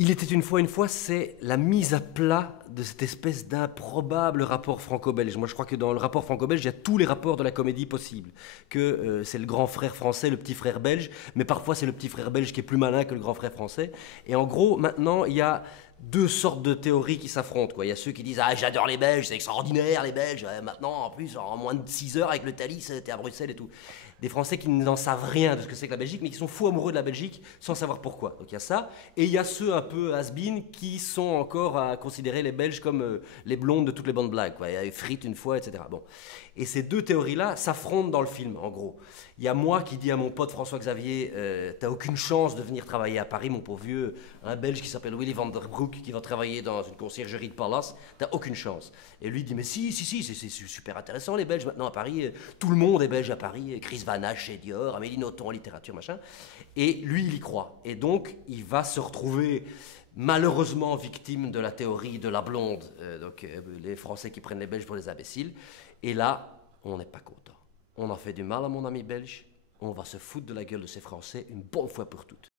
Il était une fois, c'est la mise à plat de cette espèce d'improbable rapport franco-belge. Moi, je crois que dans le rapport franco-belge, il y a tous les rapports de la comédie possibles. Que c'est le grand frère français, le petit frère belge, mais parfois c'est le petit frère belge qui est plus malin que le grand frère français. Et en gros, maintenant, il y a deux sortes de théories qui s'affrontent, quoi. Il y a ceux qui disent « Ah, j'adore les Belges, c'est extraordinaire, les Belges. Maintenant, en plus, en moins de 6 heures avec le Thalys, t'es à Bruxelles et tout. » Des Français qui n'en savent rien de ce que c'est que la Belgique, mais qui sont fous amoureux de la Belgique sans savoir pourquoi. Donc il y a ça. Et il y a ceux un peu has-been qui sont encore à considérer les Belges comme les blondes de toutes les bonnes blagues, quoi. Il y a eu frites une fois, etc. Bon. Et ces deux théories-là s'affrontent dans le film, en gros. Il y a moi qui dis à mon pote François-Xavier, t'as aucune chance de venir travailler à Paris, mon pauvre vieux. Un Belge qui s'appelle Willy van der Broek, qui va travailler dans une conciergerie de Palace, t'as aucune chance. Et lui dit, mais si, c'est super intéressant les Belges maintenant à Paris. Tout le monde est belge à Paris. Chris Van Hache chez Dior, Amélie Nothomb, littérature, machin. Et lui, il y croit. Et donc, il va se retrouver malheureusement victime de la théorie de la blonde. Les Français qui prennent les Belges pour des imbéciles. Et là, on n'est pas content. On a fait du mal à mon ami belge. On va se foutre de la gueule de ces Français une bonne fois pour toutes.